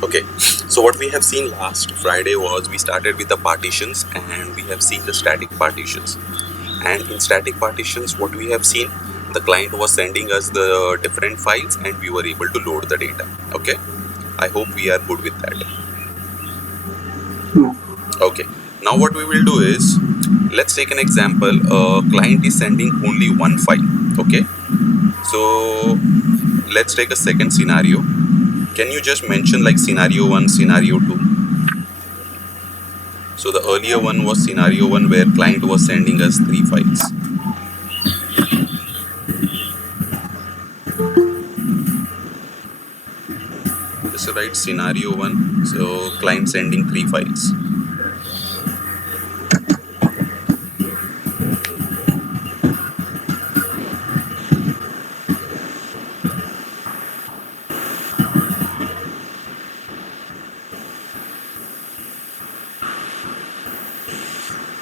Okay, so what we have seen last Friday was we started with the partitions and we have seen the static partitions. And in static partitions, what we have seen, the client was sending us the different files and we were able to load the data. Okay, I hope we are good with that. Okay, now what we will do is, let's take an example. Client is sending only one file. Okay, so let's take a second scenario. Can you just mention like scenario 1, scenario 2? So the earlier one was scenario 1 where client was sending us 3 files. Just write scenario 1. So client sending 3 files.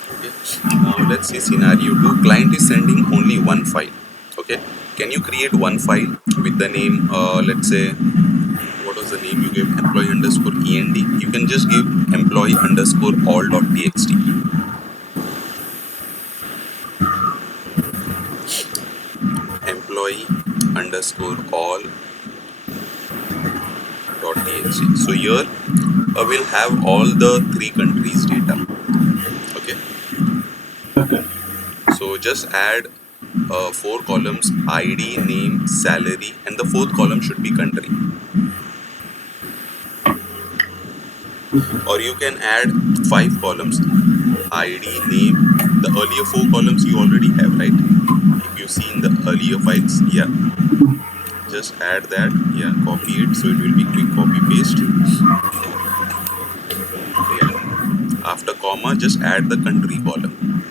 Okay. Now let's see scenario 2. Client is sending only one file. Okay. Can you create one file with the name, let's say, what was the name you gave? Employee underscore END. You can just give employee underscore all.txt. Employee underscore all.txt. So here we'll have all the 3 countries data. Okay. So just add 4 columns: ID, name, salary, and the 4th column should be country. Or you can add 5 columns: ID, name. The earlier 4 columns you already have, right? If you've seen the earlier files, yeah. Just add that, yeah. Copy it, so it will be quick copy paste. Yeah. After comma, just add the country column.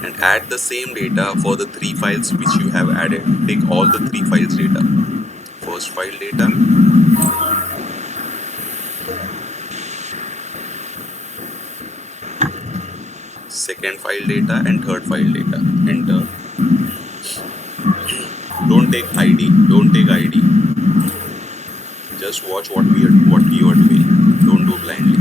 And add the same data for the 3 files which you have added. Take all the 3 files data. First file data, second file data, and third file data. Enter. Don't take ID. Don't take ID. Just watch what you are doing. Don't do blindly.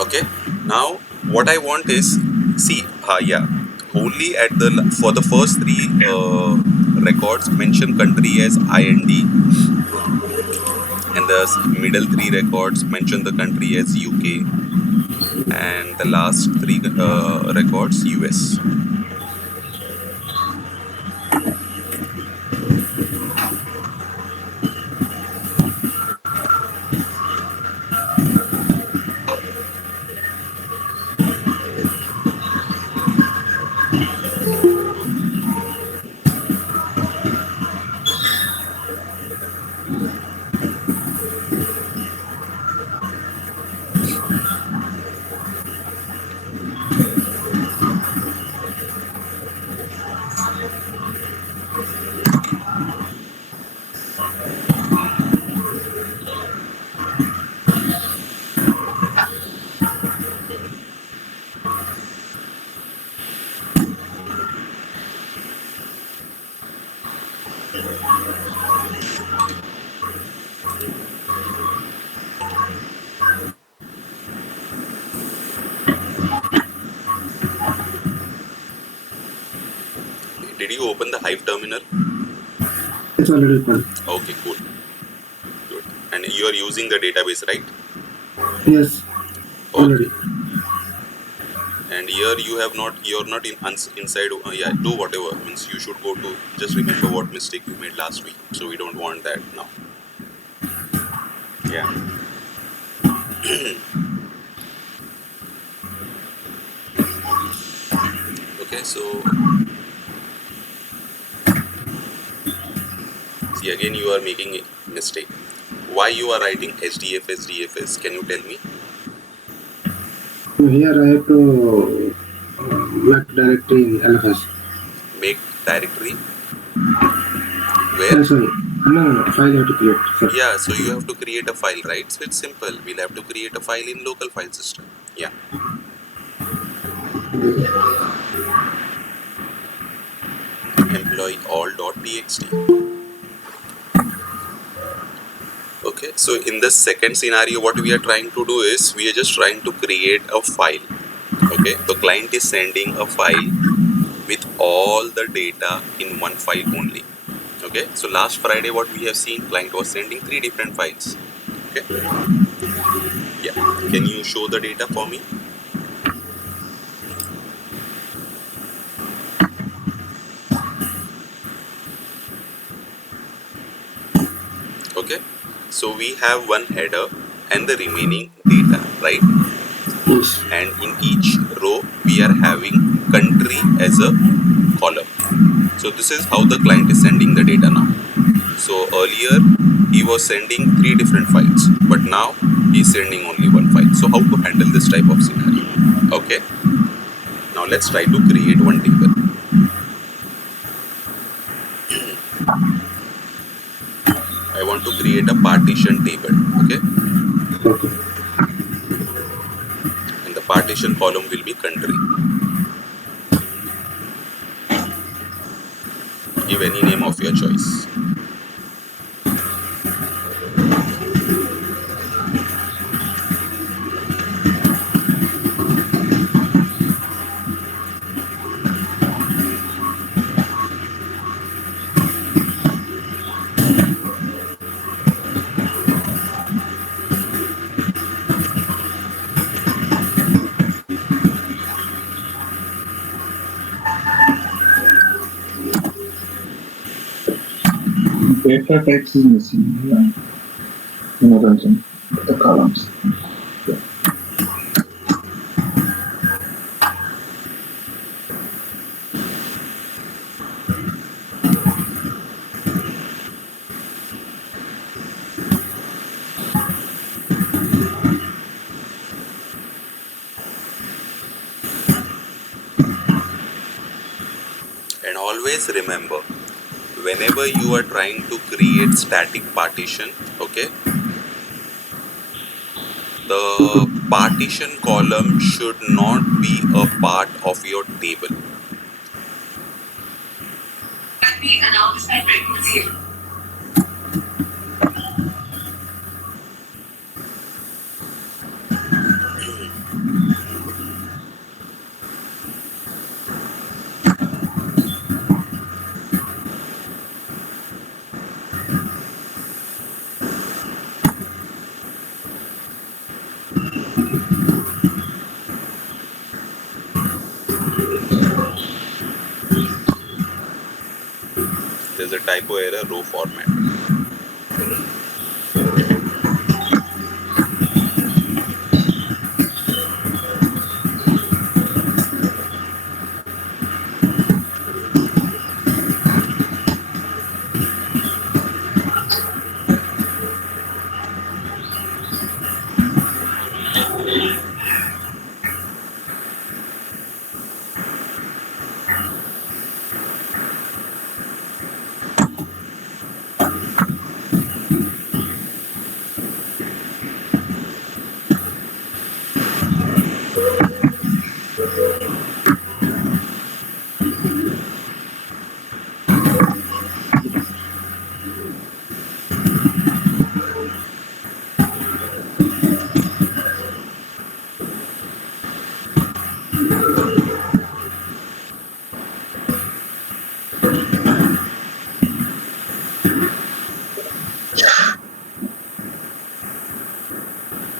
Okay. Now what I want is, see, yeah. Only at the for the first 3 records, mention country as IND, and the middle 3 records mention the country as UK, and the last 3 records US. Did you open the Hive terminal? It's already open. Okay, cool. Good. And you are using the database, right? Yes, already. Okay. And here you're not inside. Yeah, do whatever. Means you should go to. Just remember what mistake you made last week. So we don't want that now. Yeah. Okay. So see, again you are making a mistake. Why you are writing HDFS? Can you tell me? Here I have to make directory in LFS. Make directory where? Sorry. No. File have to create. Sorry. Yeah, so you have to create a file, right? So it's simple. We'll have to create a file in local file system. Yeah. employee all.txt. Okay, so in the second scenario, what we are trying to do is we are just trying to create a file. Okay, the client is sending a file with all the data in one file only. Okay, so last Friday, what we have seen, client was sending three different files. Okay, yeah, can you show the data for me? Okay, so we have one header and the remaining data, right? Yes. And in each row, we are having country as a column. So this is how the client is sending the data now. So earlier he was sending three different files, but now he's sending only one file. So how to handle this type of scenario? Okay, now let's try to create one table. I want to create a partition table. Okay, Okay. and the partition column will be country. Give any name of your choice. Data types is missing. Yeah. Managing the columns. Yeah. And always remember, whenever you are trying to create static partition, okay, the partition column should not be a part of your table. There's a typo error, row format.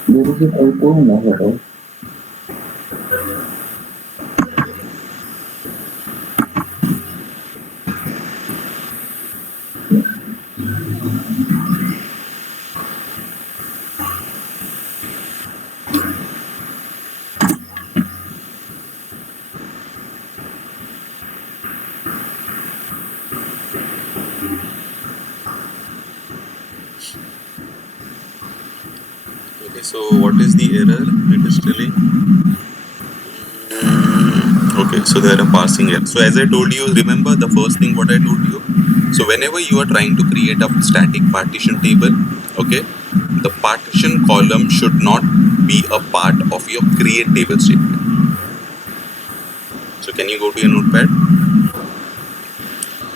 There is a typo in the header. Okay, so what is the error it is telling? Okay, so there are parsing error. So as I told you, remember the first thing what I told you. So whenever you are trying to create a static partition table, okay, the partition column should not be a part of your create table statement. So can you go to your notepad?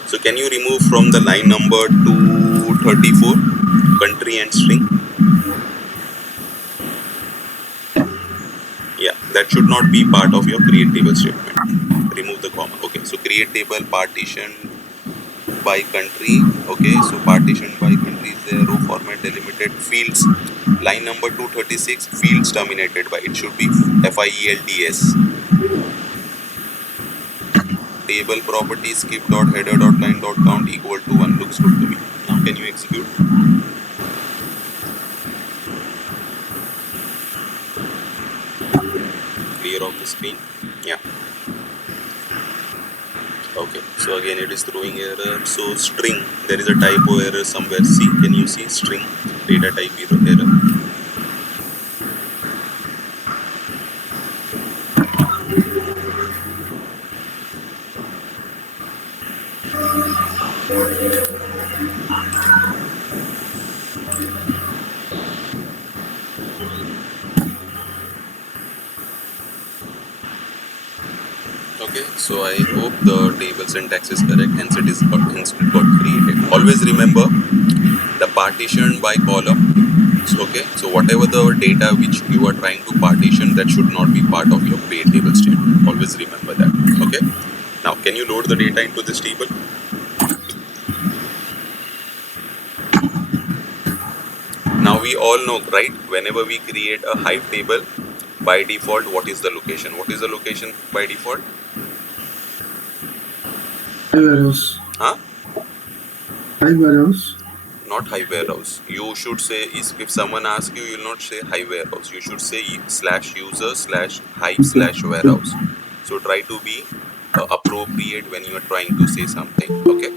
So can you remove from the line number 234 country and string? Yeah, that should not be part of your create table statement. Remove the comma. Okay, so create table partition by country. Okay, so partition by country is there. Row format delimited fields. Line number 236 fields terminated by it should be fields. Table property skip dot header dot line dot count equal to 1 looks good to me. Now can you execute? Clear off the screen. Yeah. Okay, so again it is throwing error. So string, there is a typo error somewhere. See, can you see string data type error? Okay, so I hope the table syntax is correct, hence it got created. Always remember the partition by column. Okay, so whatever the data which you are trying to partition, that should not be part of your pay table statement. Always remember that. Okay, now can you load the data into this table? Now we all know, right, whenever we create a Hive table, by default what is the location? What is the location by default? Hive warehouse. Huh? Hive warehouse. Not Hive warehouse. You should say, if someone asks you, you will not say Hive warehouse. You should say /user/Hive/warehouse. So try to be appropriate when you are trying to say something. Okay.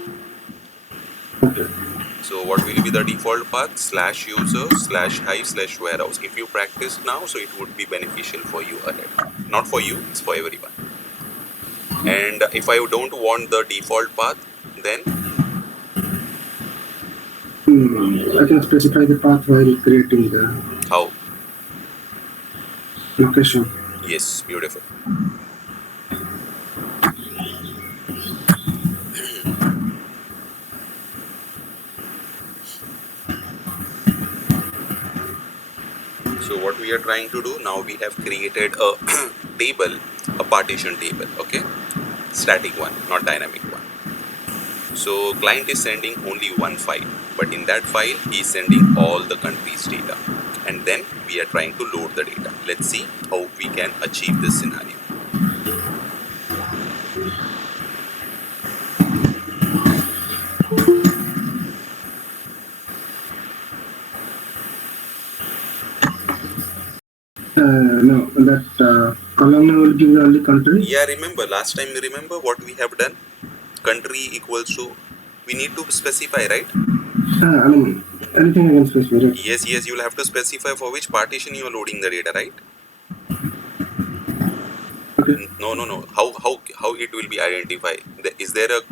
So what will be the default path? /user/Hive/warehouse. If you practice now, so it would be beneficial for you ahead. Not for you, it's for everyone. And if I don't want the default path, then I can specify the path while creating the how? location. Yes, beautiful. So what we are trying to do now, we have created a table, a partition table. Okay, static one, not dynamic one. So client is sending only one file, but in that file he is sending all the country's data, and then we are trying to load the data. Let's see how we can achieve this scenario. No, that column name will give only country. Yeah, remember last time, remember what we have done? Country equals to, we need to specify, right? I mean, anything I can specify, right? Yes, you will have to specify for which partition you are loading the data, right? Okay. No. How it will be identified? Is there a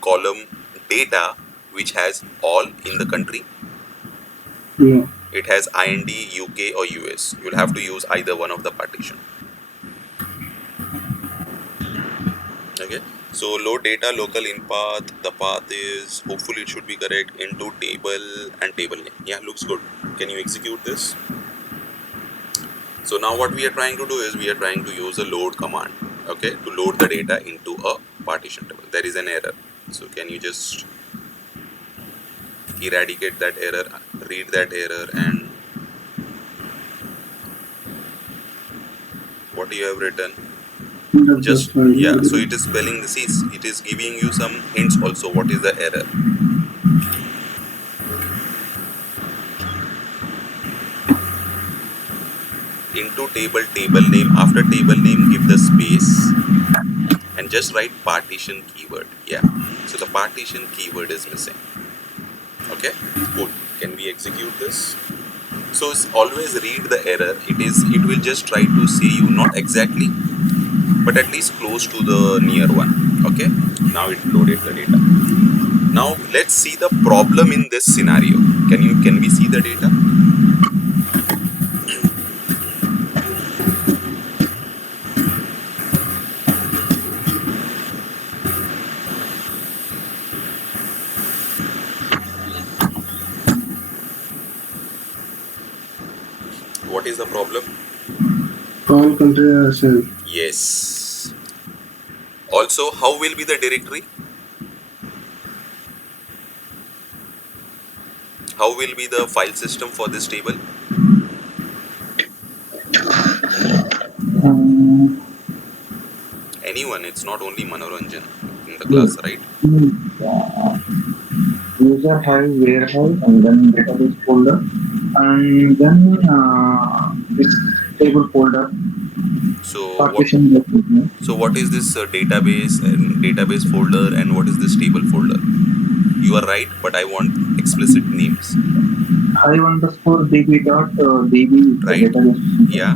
column data which has all in the country? No. It has IND, UK or US. You'll have to use either one of the partition. Okay. So load data local in path. The path is, hopefully it should be correct, into table and table name. Yeah, looks good. Can you execute this? So now what we are trying to do is we are trying to use a load command. Okay, to load the data into a partition table. There is an error. So can you just eradicate that error, read that error, and what you have written? Just yeah, so it is spelling this is, it is giving you some hints also what is the error. Into table name, after table name give the space and just write partition keyword. Yeah, so the partition keyword is missing. Okay, good. Can we execute this? So always read the error. It will just try to say you, not exactly, but at least close to the near one. Okay, now it loaded the data. Now let's see the problem in this scenario. Can we see the data? what is the problem? All countries are same. Yes. Also, how will be the directory? How will be the file system for this table? Um, Anyone, it's not only Manoranjan in the yes. class, right? Uh, User Hive warehouse and then database folder and then this table folder So what partition that. so what is this database and database folder, and what is this table folder? You are right, but I want explicit names, Hive underscore db dot db is the right? database folder Yeah.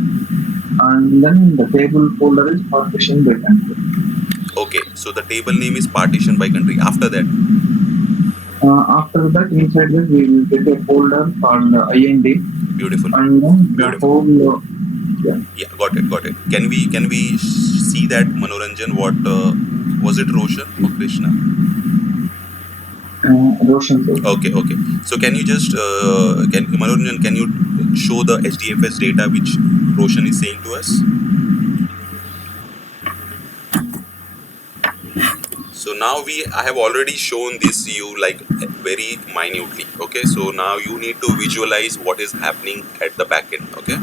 and then the table folder is partition backend. Okay. So the table name is partition by country. After that, After that, inside this, we will get a folder called IND, beautiful, and then the beautiful. whole, yeah, Yeah, got it, got it. Can we see that Manoranjan? What was it, Roshan or Krishna? Roshan said. Okay, okay. So can you just can Manoranjan, can you show the HDFS data which Roshan is saying to us? So now I have already shown this you like very minutely. Okay, so now you need to visualize what is happening at the back end. Okay.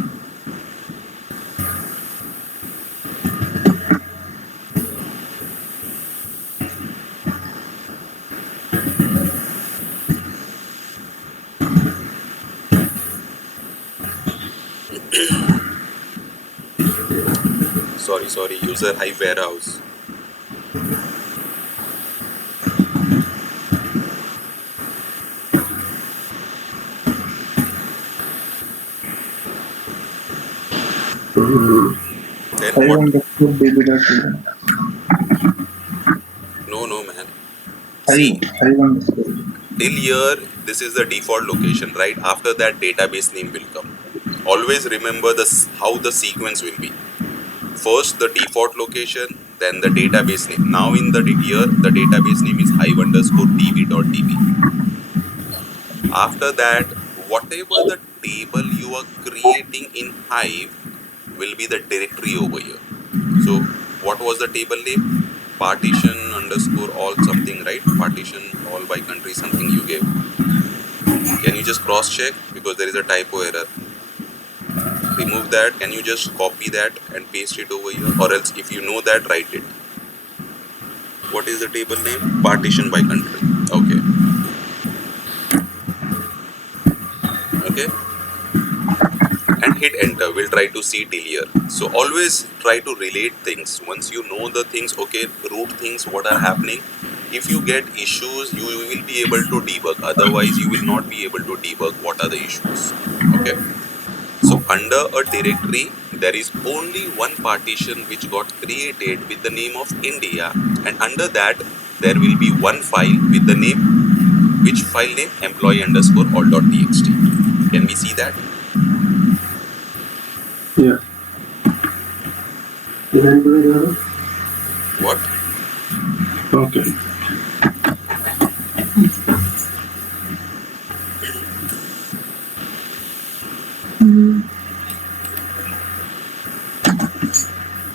Sorry. User Hive warehouse. Then Hive what? underscore db dot No, man. Hive, See, Hive underscore. till here this is the default location, right? After that database name will come. Always remember this how the sequence will be. First the default location, then the database name. Now in the here the database name is hive underscore db.db. After that, whatever the table you are creating in Hive will be the directory over here. So what was the table name? Partition underscore all something, right? Partition all by country something you gave. Can you just cross check because there is a typo error? Remove that. Can you just copy that and paste it over here, or else if you know that, write it. What is the table name? Partition by country. Okay. Okay. And hit enter. We'll try to see till here. So always try to relate things. Once you know the things, okay, root things, what are happening. If you get issues, you will be able to debug. Otherwise, you will not be able to debug what are the issues. Okay. So under a directory, there is only one partition which got created with the name of India, and under that there will be one file with the name, which file name? Employee underscore all.txt. Can we see that? Yeah. What? Okay.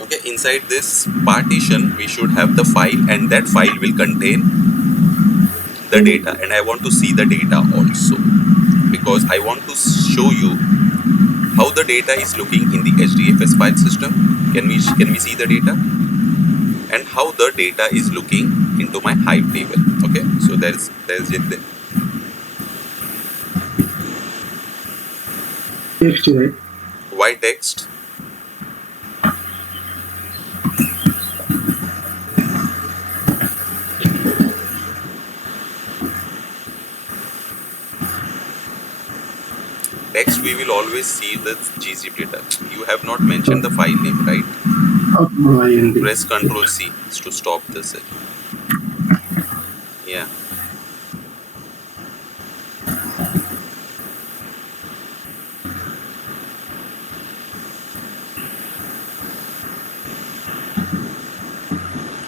Okay, inside this partition we should have the file, and that file will contain the data, and I want to see the data also because I want to show you how the data is looking in the HDFS file system. Can we see the data and how the data is looking into my Hive table? Okay, so there's it there. Text, right? Why text? Text we will always see the gzip data. You have not mentioned the file name, right? IND. Press Ctrl C to stop this. Yeah.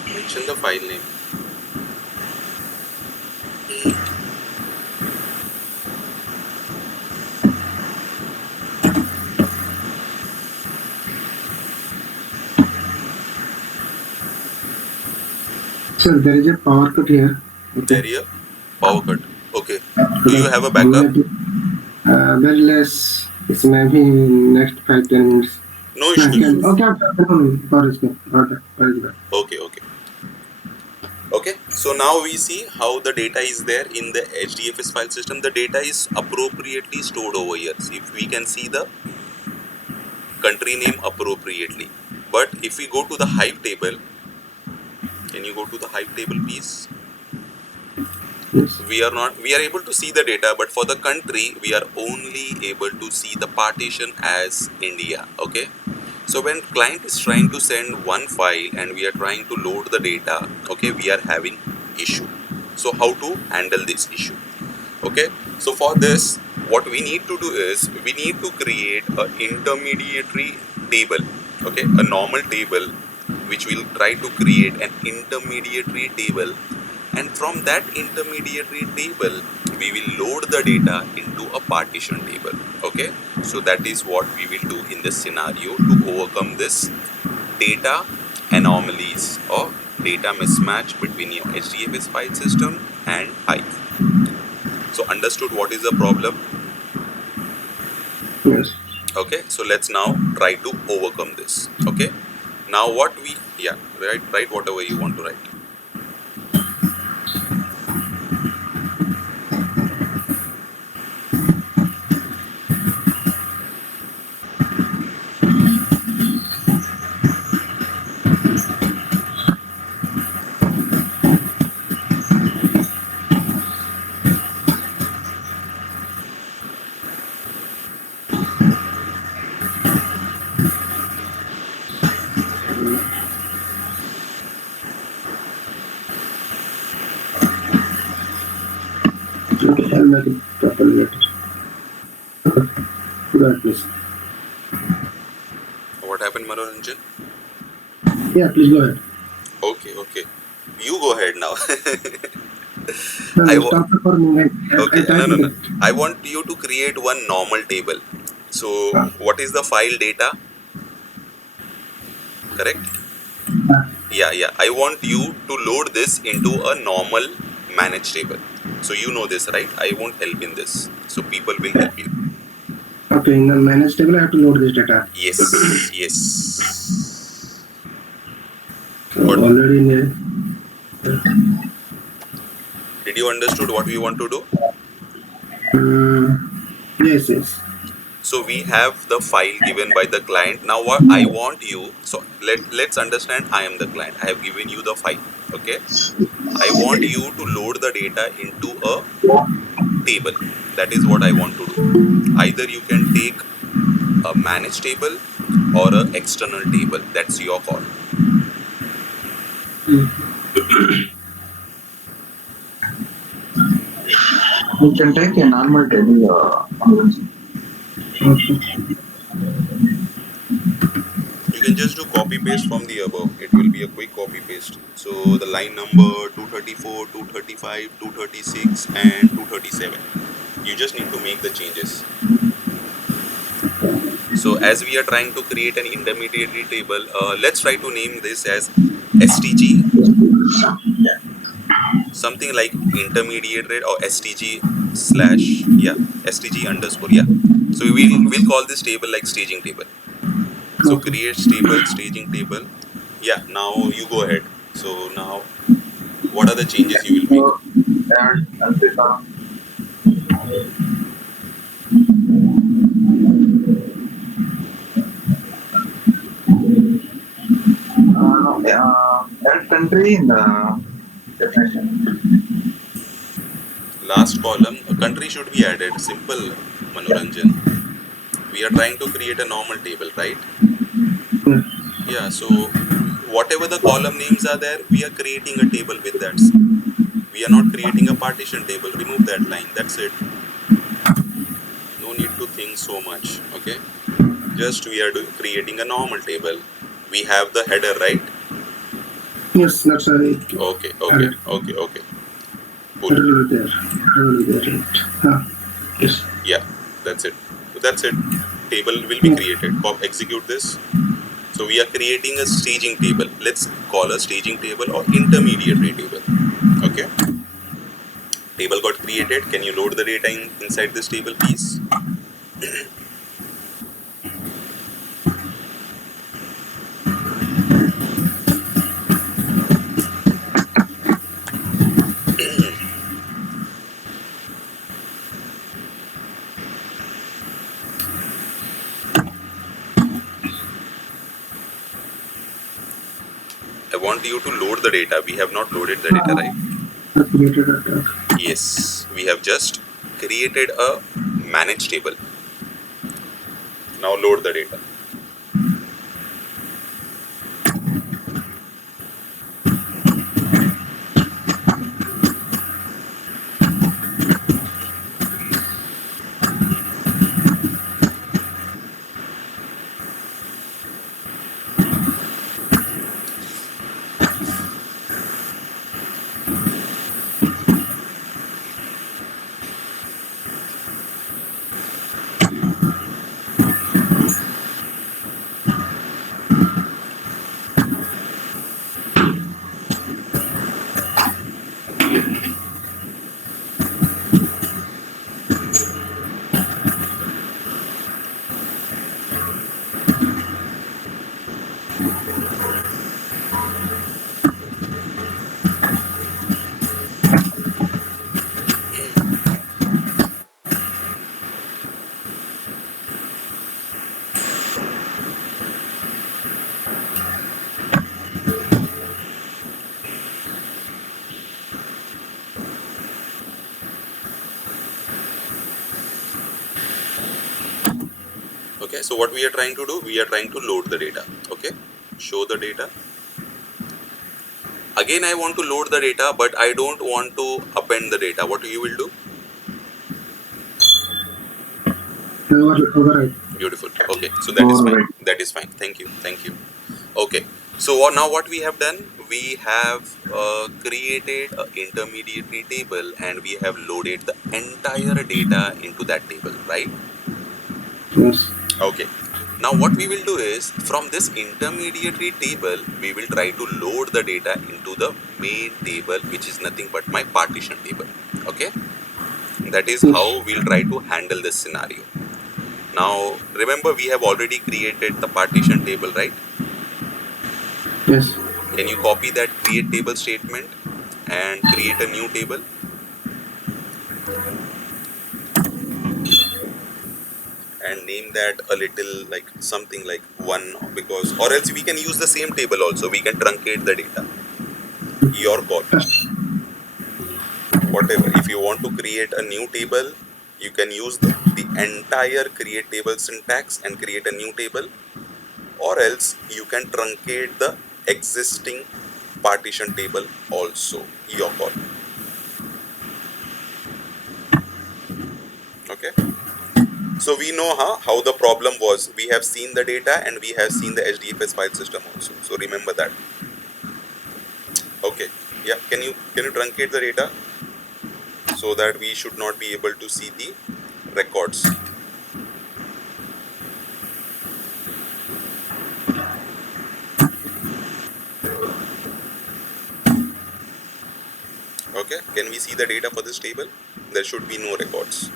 Mention the file name. Sir, there is a power cut here. Okay. There is a power cut. Okay. Do you Okay. have a I'm backup? going to very less. It's maybe in next 5 10 minutes. No Yeah, issues. okay, okay. Power is good. Power is good. Okay, okay. Okay, so now we see how the data is there in the HDFS file system. The data is appropriately stored over here. See, if we can see the country name appropriately. But if we go to the Hive table, can you go to the Hive table, please? Yes. We are able to see the data, but for the country, we are only able to see the partition as India. Okay. So when client is trying to send one file and we are trying to load the data, okay, we are having issue. So how to handle this issue? Okay, so for this what we need to do is we need to create a intermediary table. Okay, a normal table which will try to create an intermediary table, and from that intermediary table we will load the data into a partition table. Okay, so that is what we will do in this scenario to overcome this data anomalies or data mismatch between your HDFS file system and Hive. So understood what is the problem? Yes. Okay, so let's now try to overcome this. Okay, now what we, yeah, write whatever you want to write. Okay, I'll make it properly later. Okay. Go ahead, please. What happened, Manoranjan? Yeah, please go ahead. Okay, okay, you go ahead now. No, I no, wa- stop for me. I okay, no, typed no, no. it. I want you to create one normal table. So Ah, what is the file data? Correct? ah, Yeah, yeah. I want you to load this into a normal manage table. So you know this, right? I won't help in this. So people will help you. okay, in the manage table, I have to load this data. Yes, yes. So What already in the, did you understood what we want to do? yes, yes. So we have the file given by the client. Now what I want you, so let's understand I am the client. I have given you the file. Okay. I want you to load the data into a table. That is what I want to do. Either you can take a manage table or a external table. That's your call. You can take a normal table. Okay. You can just do copy paste from the above. It will be a quick copy paste. So the line number 234, 235, 236 and 237. You just need to make the changes. So as we are trying to create an intermediary table, let's try to name this as STG, something like intermediate rate or STG slash, yeah, STG underscore, yeah. So we'll call this table like staging table. So Okay. create table, staging table. Yeah, now you go ahead. So now what are the changes you will make? So, and become no, add country in the definition. Last column, a country should be added. Simple, Manoranjan. We are trying to create a normal table, right? Yes. Yeah, so whatever the column names are there, we are creating a table with that. We are not creating a partition table. Remove that line. That's it. No need to think so much. Okay. Just we are creating a normal table. We have the header, right? Yes, that's right. Okay, okay, Added. okay, okay. Cool. Added there. Added there. Right. Ah, yes. Yeah, that's it. So that's it. Table will be Okay. created. Execute this. So we are creating a staging table. Let's call a staging table or intermediary table. Okay. Table got created. Can you load the data inside this table, please? I want you to load the data. We have not loaded the data, right? I created a tag. Yes, we have just created a manage table. Now load the data. Okay, so what we are trying to do, we are trying to load the data. Okay, show the data. Again, I want to load the data, but I don't want to append the data. What you will do? Override. Beautiful. Okay, so that is fine. Override. That is fine. Thank you. Thank you. Okay, so now what we have done, we have created an intermediary table and we have loaded the entire data into that table, right? Yes. Okay. Now what we will do is, from this intermediary table, we will try to load the data into the main table, which is nothing but my partition table. Okay. That is Yes. how we'll try to handle this scenario. Now, remember, we have already created the partition table, right? Yes. Can you copy that create table statement and create a new table? And name that a little like something like one, because, or else we can use the same table also. We can truncate the data. Your call. Whatever. If you want to create a new table, you can use the entire create table syntax and create a new table, or else you can truncate the existing partition table also. Your call. Okay. So we know how the problem was. We have seen the data and we have seen the HDFS file system also. So remember that. Okay. Yeah. Can you truncate the data so that we should not be able to see the records? Okay. Can we see the data for this table? There should be no records.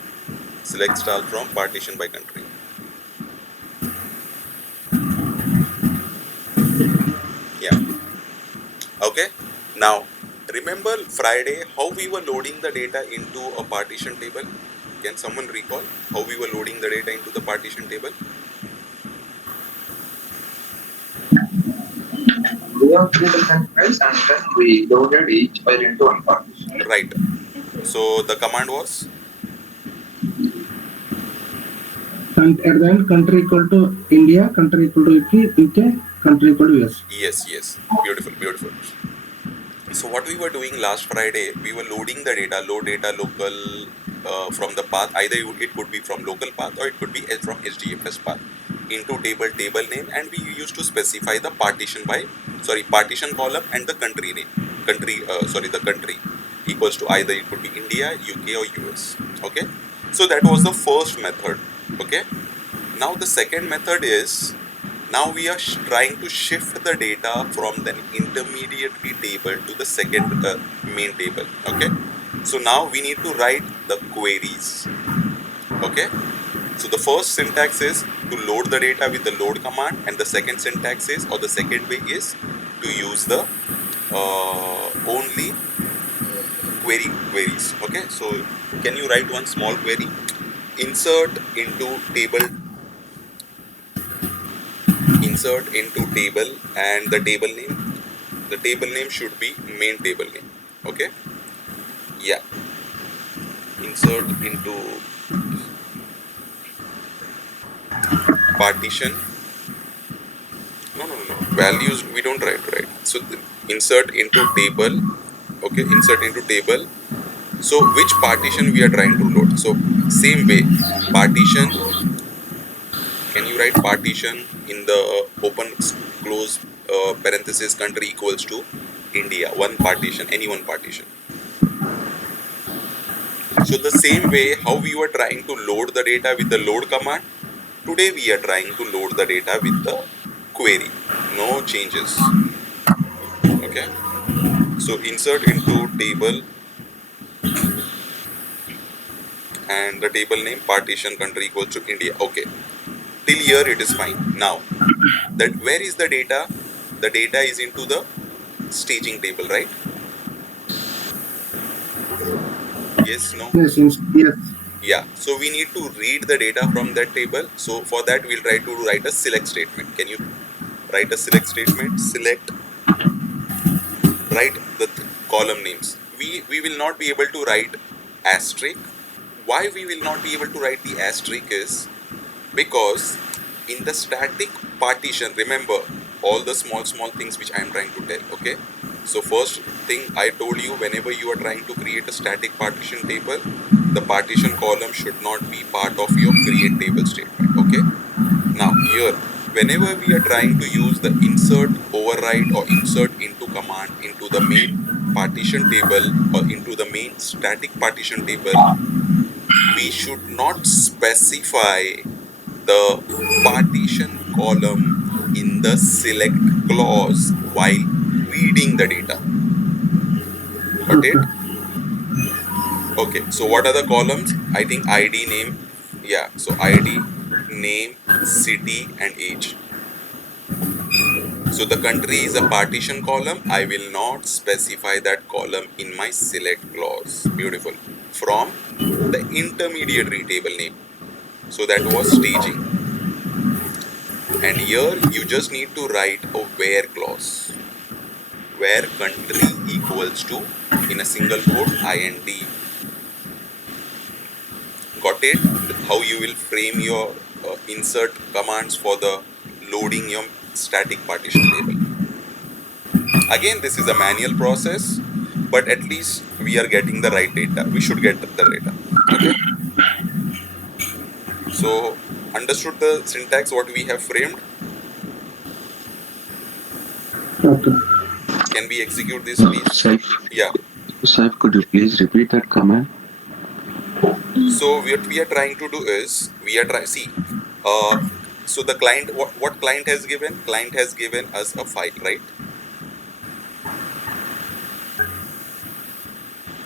Select style from partition by country. Yeah. Okay. Now, remember Friday how we were loading the data into a partition table? Can someone recall how we were loading the data into the partition table? We have three different files and then we loaded each file into one partition. Right. So the command was? And at the end, country equal to India, country equal to UK, country equal to US. Yes. Beautiful. So what we were doing last Friday, we were loading the data, load data local from the path. Either it could be from local path or it could be from HDFS path into table name, and we used to specify the partition column and the country name. The country equals to either it could be India, UK or US. Okay. So that was the first method. Okay. Now the second method is Now we are trying to shift the data from the intermediary table to the second main table. Okay. So now we need to write the queries. Okay. So the first syntax is to load the data with the load command, and the second syntax is, or the second way is to use the only queries. Okay. So can you write one small query? Insert into table, insert into table, and the table name. The table name should be main table name. Okay. Yeah. Insert into partition. No. Values we don't write, right? So insert into table. Okay. Insert into table. So which partition we are trying to load? So same way, partition. Can you write partition in the open close parenthesis country equals to India? One partition, any one partition. So the same way how we were trying to load the data with the load command, today we are trying to load the data with the query. No changes. Okay. So insert into table and the table name partition country equals to India. Okay. Till here it is fine. Now that where is the data? The data is into the staging table, right? Yes, no? Yes, yes. Yeah. So we need to read the data from that table. So for that we'll try to write a select statement. Can you write a select statement? Select, write the column names. We will not be able to write asterisk. Why we will not be able to write the asterisk is because in the static partition, remember all the small things which I am trying to tell. Okay. So first thing I told you, whenever you are trying to create a static partition table, the partition column should not be part of your create table statement. Okay. Now here, whenever we are trying to use the insert override or insert into command into the main partition table or into the main static partition table, we should not specify the partition column in the select clause while reading the data. Got Okay. it? Okay. So what are the columns? I think ID, name. Yeah. So ID, name, city, and age. So the country is a partition column. I will not specify that column in my select clause. Beautiful. From the intermediary table name. So that was staging. And here you just need to write a where clause. Where country equals to, in a single quote, IND. Got it? How you will frame your insert commands for the loading your static partition table. Again, this is a manual process, but at least we are getting the right data. We should get the data. Okay. So understood the syntax what we have framed. Okay. Can we execute this, please? Saif, Yeah. Saif, could you please repeat that command? So what we are trying to do is we are trying. See, so the client, what client has given? Client has given us a file, right?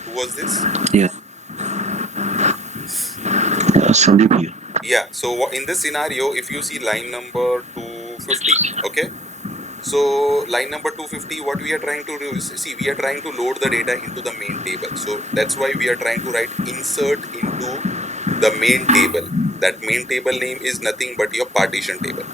Who was this? Yeah. Sandeep here. Yeah. So in this scenario, if you see line number 250, okay. So line number 250, what we are trying to do is, see, we are trying to load the data into the main table. So that's why we are trying to write insert into the main table. That main table name is nothing but your partition table.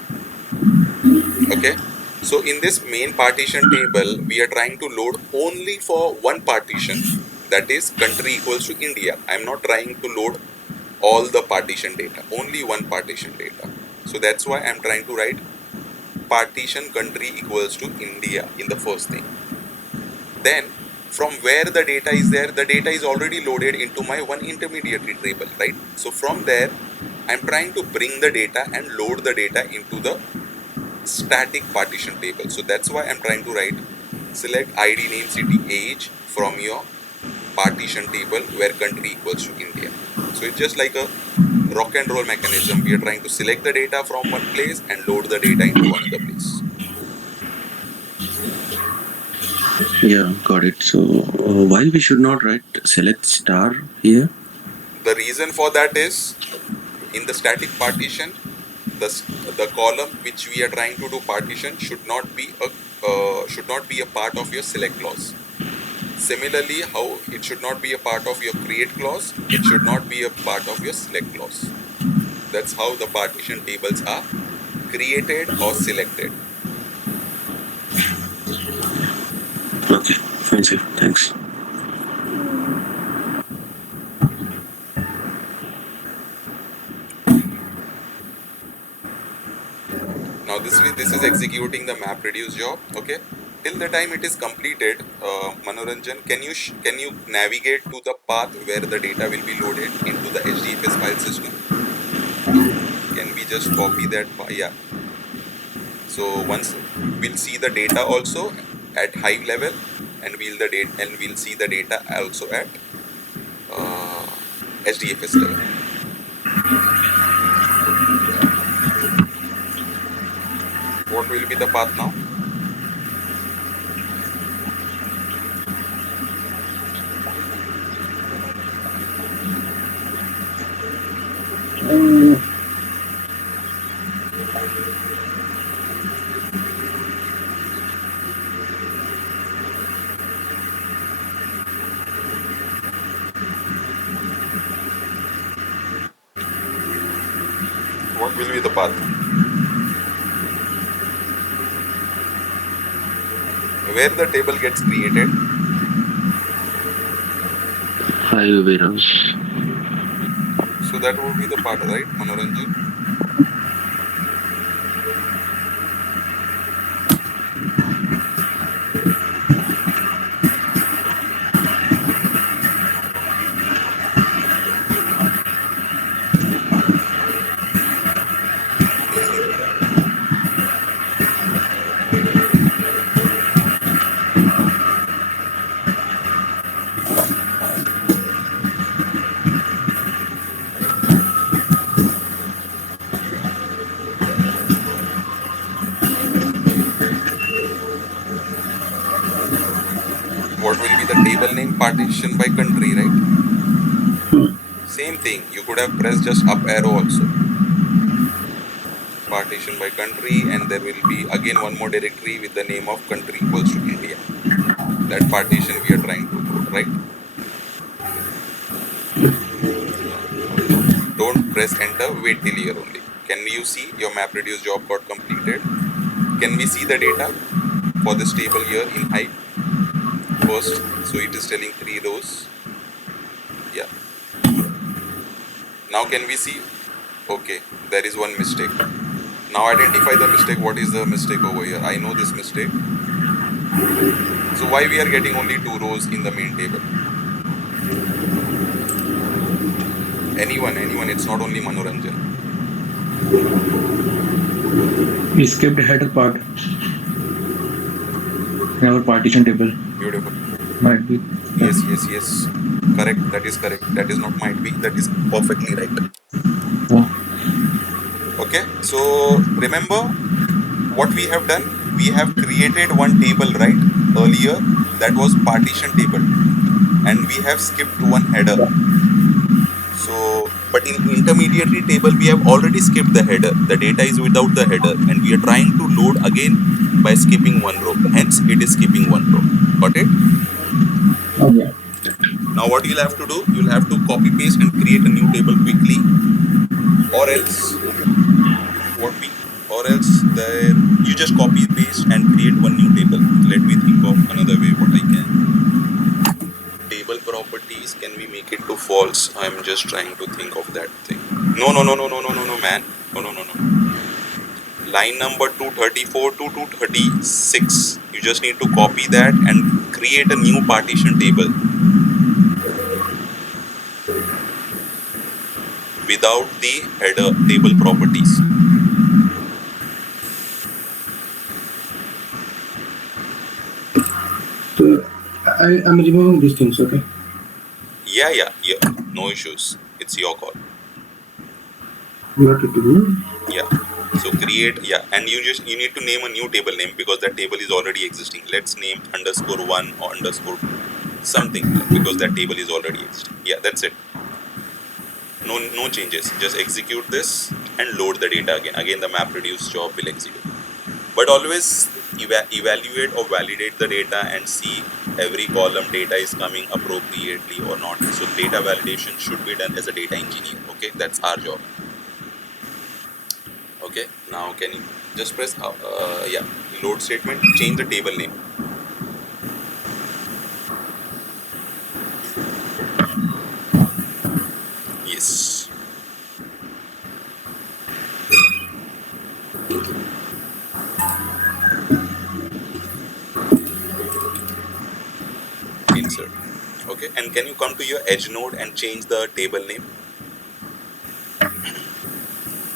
Okay. So in this main partition table, we are trying to load only for one partition, that is country equals to India. I am not trying to load all the partition data, only one partition data. So that's why I am trying to write partition country equals to India in the first thing. Then from where the data is there, the data is already loaded into my one intermediary table, right? So from there, I'm trying to bring the data and load the data into the static partition table. So that's why I'm trying to write select ID, name, city, age from your partition table where country equals to India. So it's just like a rock and roll mechanism. We are trying to select the data from one place and load the data into another place. Yeah, got it. So why we should not write select star here? The reason for that is in the static partition, the column which we are trying to do partition should not be a part of your select clause. Similarly, how it should not be a part of your create clause, it should not be a part of your select clause. That's how the partition tables are created or selected. Okay, fine, sir. Thanks. Now this is executing the map reduce job. Okay, till the time it is completed, Manoranjan, can you navigate to the path where the data will be loaded into the HDFS file system? Can we just copy that? Yeah. So once we'll see the data also at Hive level, and we'll see the data also at HDFS level. What will be the path now? Uh, What will be the path? Where the table gets created, Hive warehouse. so that would be the path, right, Manoranjan? What will be the table name? Partition by country, right? Same thing. You could have pressed just up arrow also. Partition by country, and there will be again one more directory with the name of country equals to India. That partition we are trying to load, right? Don't press enter, wait till here only. Can you see your map reduce job got completed? Can we see the data for this table here in Hive? First, so it is telling 3 rows. Yeah. Now can we see? Okay, there is one mistake. Now identify the mistake. What is the mistake over here? I know this mistake. So why we are getting only 2 rows in the main table? Anyone, it's not only Manoranjan. We skipped header part in our partition table. Beautiful. Might be. Yes. Correct. That is correct. That is not might be. That is perfectly right. Oh. Okay. So remember what we have done. We have created one table, right? Earlier that was partition table, and we have skipped one header. So, but in intermediary table we have already skipped the header. The data is without the header, and we are trying to load again by skipping one row. Hence, it is skipping one row. Got it? oh, yeah. Now what you'll have to do, you'll have to copy paste and create a new table quickly, or else there you just copy paste and create one new table. Let me think of another way what I can. Table properties, can we make it to false? I'm just trying to think of that thing. No man. No. Line number 234 to 236. You just need to copy that and create a new partition table without the header table properties. So I'm removing these things, okay? Yeah. No issues. It's your call. What it will? Yeah. So create, yeah, and you need to name a new table name because that table is already existing. Let's name _1 or something because that table is already existing. Yeah, that's it. No changes. Just execute this and load the data again. Again, the map reduce job will execute. But always evaluate or validate the data and see every column data is coming appropriately or not. So data validation should be done as a data engineer. Okay, that's our job. Okay, now can you just press yeah, load statement, change the table name. Yes, insert. Okay, and can you come to your edge node and change the table name?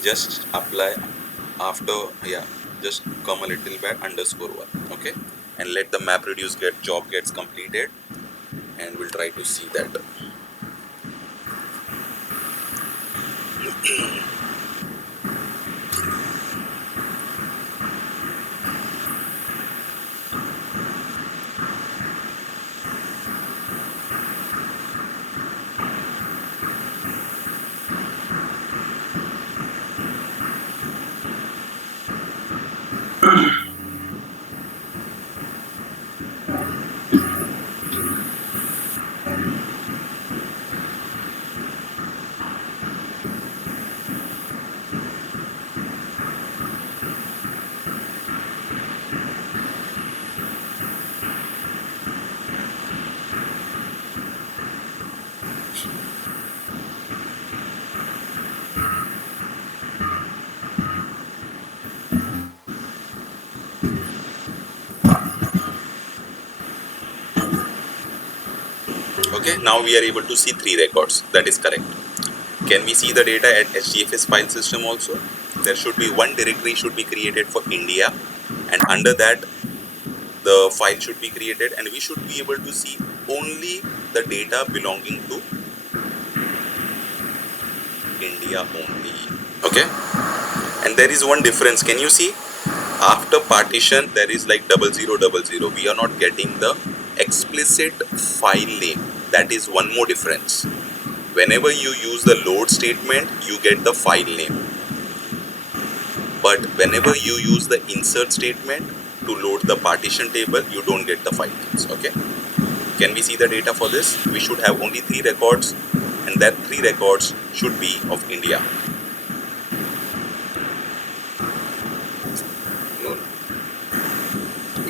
Just apply after, yeah, just come a little back _1. Okay, and let the map reduce job gets completed, and we'll try to see that. Okay, now we are able to see 3 records. That is correct. Can we see the data at HDFS file system also? There should be one directory should be created for India, and under that the file should be created, and we should be able to see only the data belonging to India only. Okay, and there is one difference. Can you see? After partition there is like 0000. We are not getting the explicit file name. That is one more difference. Whenever you use the load statement, you get the file name. But whenever you use the insert statement to load the partition table, you don't get the file names. Okay. Can we see the data for this? We should have only 3 records, and that 3 records should be of India. No.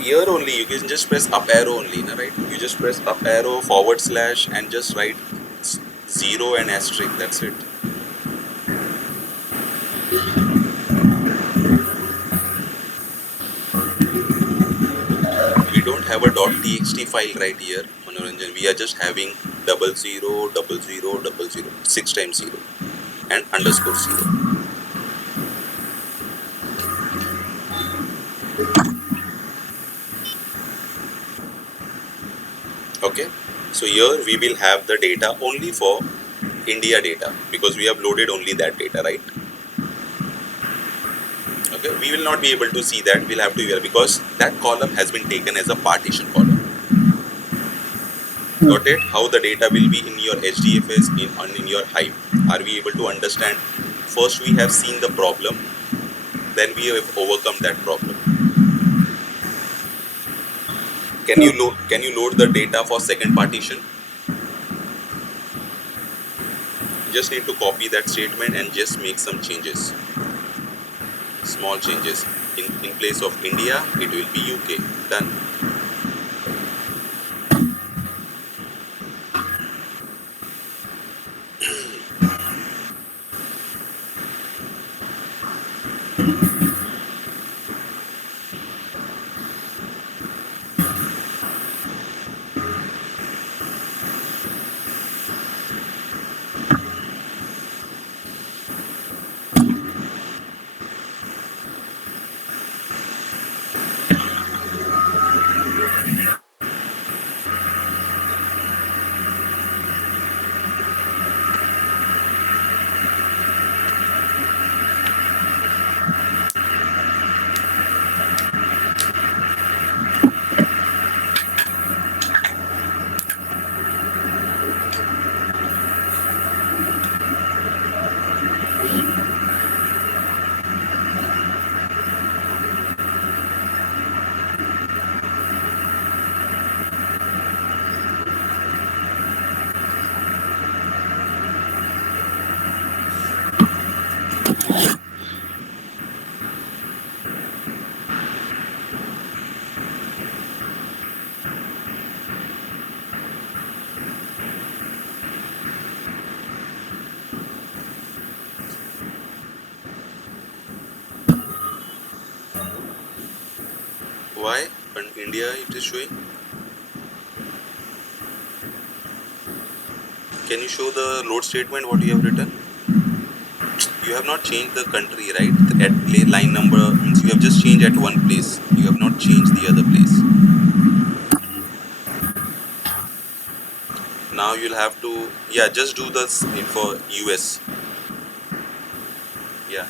Here only you can just press up arrow only, right? You just press up arrow / and just write 0 and asterisk. That's it. We don't have a .txt file right here, Manoranjan. We are just having 000000 6 times 0 and _0. Okay, so here we will have the data only for India data because we have loaded only that data, right? Okay, we will not be able to see that. We'll have to because that column has been taken as a partition column. Got it? How the data will be in your HDFS in your Hive. Are we able to understand? First we have seen the problem, then we have overcome that problem. Can you load the data for second partition? Just need to copy that statement and just make some changes. Small changes. In place of India, it will be UK. Done. Why? In India it is showing. Can you show the load statement what you have written? You have not changed the country, right? At line number means you have just changed at one place. You have not changed the other place. Now you'll have to, yeah, just do this for US. Yeah.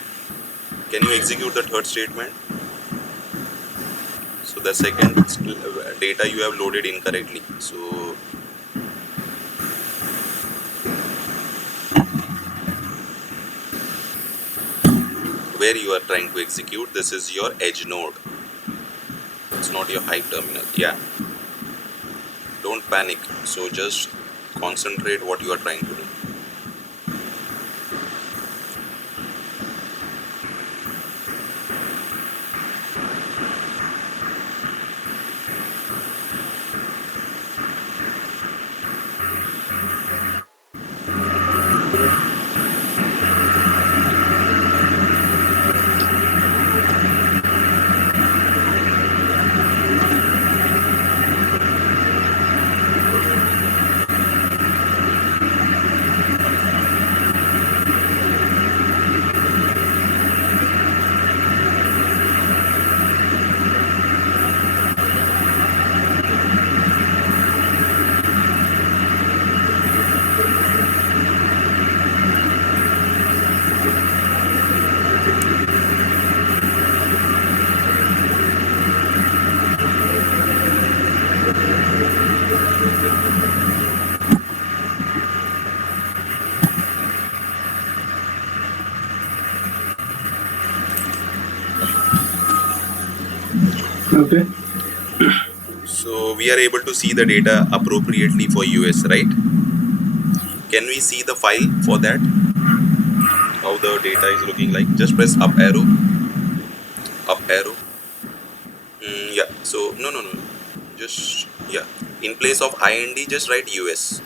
Can you execute the third statement? So the second data you have loaded incorrectly. So where you are trying to execute, this is your edge node. It's not your Hive terminal. Yeah. Don't panic. So just concentrate what you are trying to do. Okay. So we are able to see the data appropriately for US, right? Can we see the file for that? How the data is looking like? Just press up arrow. Up arrow. Yeah. So no. Just yeah. In place of IND, just write US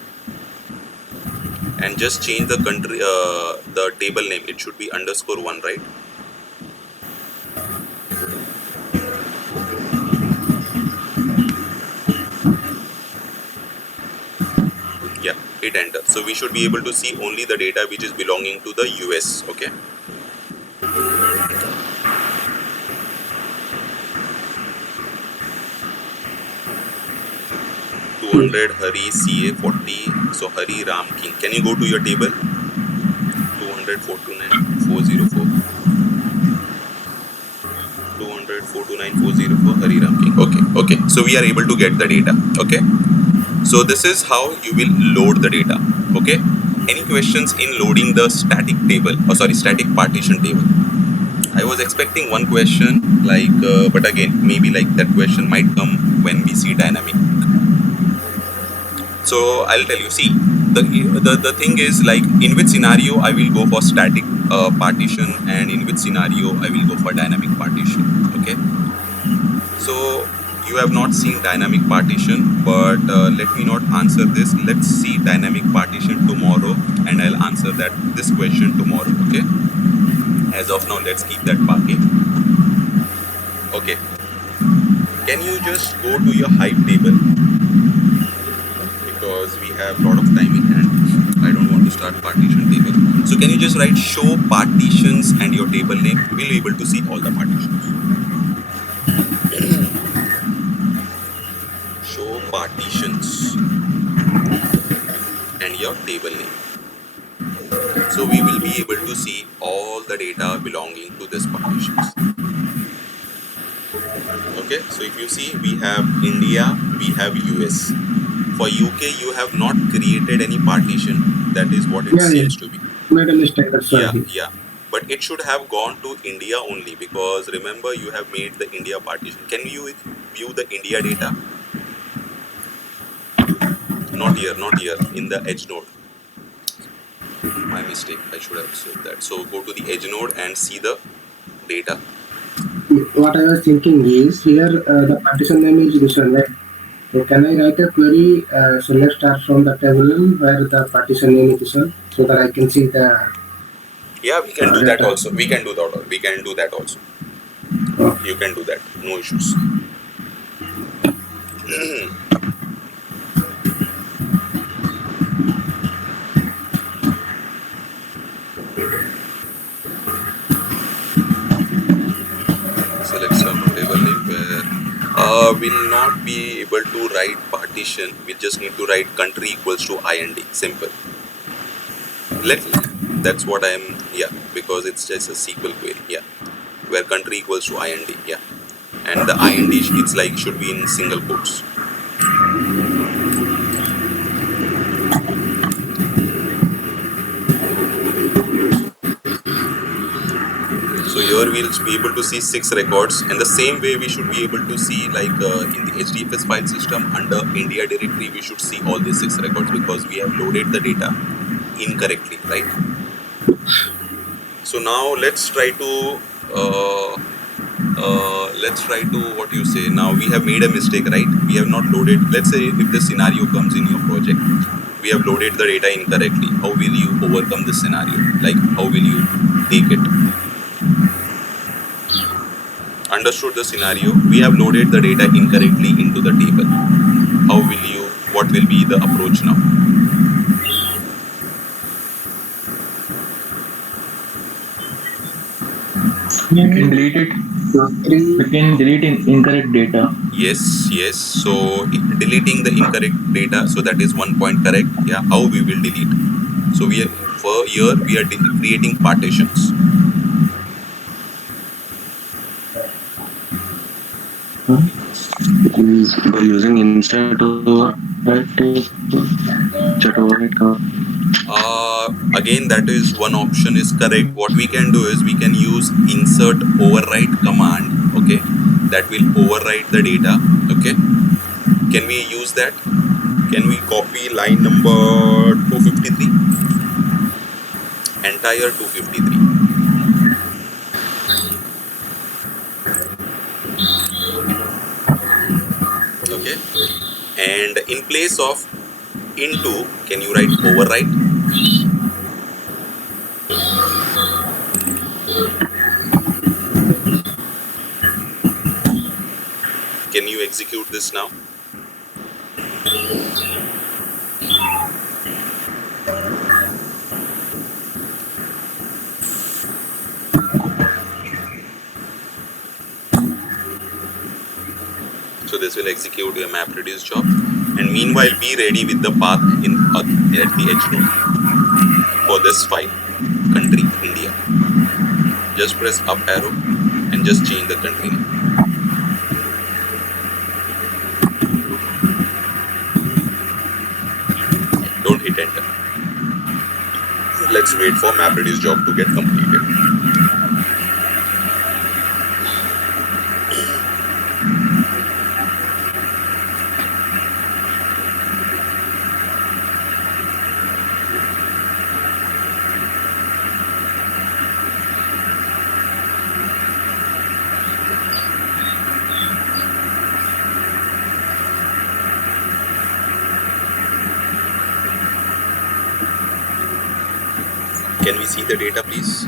and just change the country, the table name. It should be _1, right? Yeah. Hit enter. So we should be able to see only the data which is belonging to the US. Okay. Hari CA 40. So Hari Ram King. Can you go to your table? 200 429 404. 200 429 404 Hari Ram King. Okay. So we are able to get the data. Okay. So this is how you will load the data. Okay. Any questions in loading the static table? Static partition table. I was expecting one question, but again, maybe that question might come when we see dynamic. So I'll tell you. See, the thing is, in which scenario I will go for static partition, and in which scenario I will go for dynamic partition. Okay. So you have not seen dynamic partition, but let me not answer this. Let's see dynamic partition tomorrow, and I'll answer this question tomorrow. Okay. As of now, let's keep that parking. Okay. Can you just go to your Hive table? Because we have a lot of time in hand. I don't want to start partition table. So can you just write show partitions and your table name? We'll be able to see all the partitions. Show partitions and your table name. So we will be able to see all the data belonging to this partitions. Okay, so if you see, we have India, we have US. For UK, you have not created any partition. That is what it seems to be. Made a mistake. That's yeah. But it should have gone to India only, because remember, you have made the India partition. Can you view the India data? Not here. In the edge node. My mistake. I should have said that. So go to the edge node and see the data. What I was thinking is, here the partition name is this one, right? So can I write a query, select star from the table where the partition name is this one, so that I can see the... Yeah, we can do that also. We can do that also. Oh. You can do that. No issues. So let's start from table name where we'll not be able to write partition. We just need to write country equals to IND. Simple. Let That's what I am. Yeah, because it's just a SQL query. Yeah, where country equals to IND. Yeah, and the IND it's like should be in single quotes. So here we'll be able to see 6 records, and the same way we should be able to see like in the HDFS file system under India directory we should see all these 6 records because we have loaded the data incorrectly, right? So now let's try to what you say. Now we have made a mistake, right? We have not loaded. Let's say if the scenario comes in your project, we have loaded the data incorrectly. How will you overcome this scenario? Like how will you take it? Understood the scenario. We have loaded the data incorrectly into the table. What will be the approach now? You can delete it. You can delete incorrect data. Yes. So deleting the incorrect data. So that is one point correct. Yeah. How we will delete? So we are creating partitions. By using insert override chat override command. Again, that is one option is correct. What we can do is we can use insert override command. Okay, that will override the data. Okay, can we use that? Can we copy line number 253? Entire 253. Okay, and in place of into, can you write override? Can you execute this now? So this will execute your map reduce job, and meanwhile be ready with the path at the edge node for this file, country India. Just press up arrow and just change the country name. Don't hit enter. Let's wait for map reduce job to get completed. Can we see the data, please?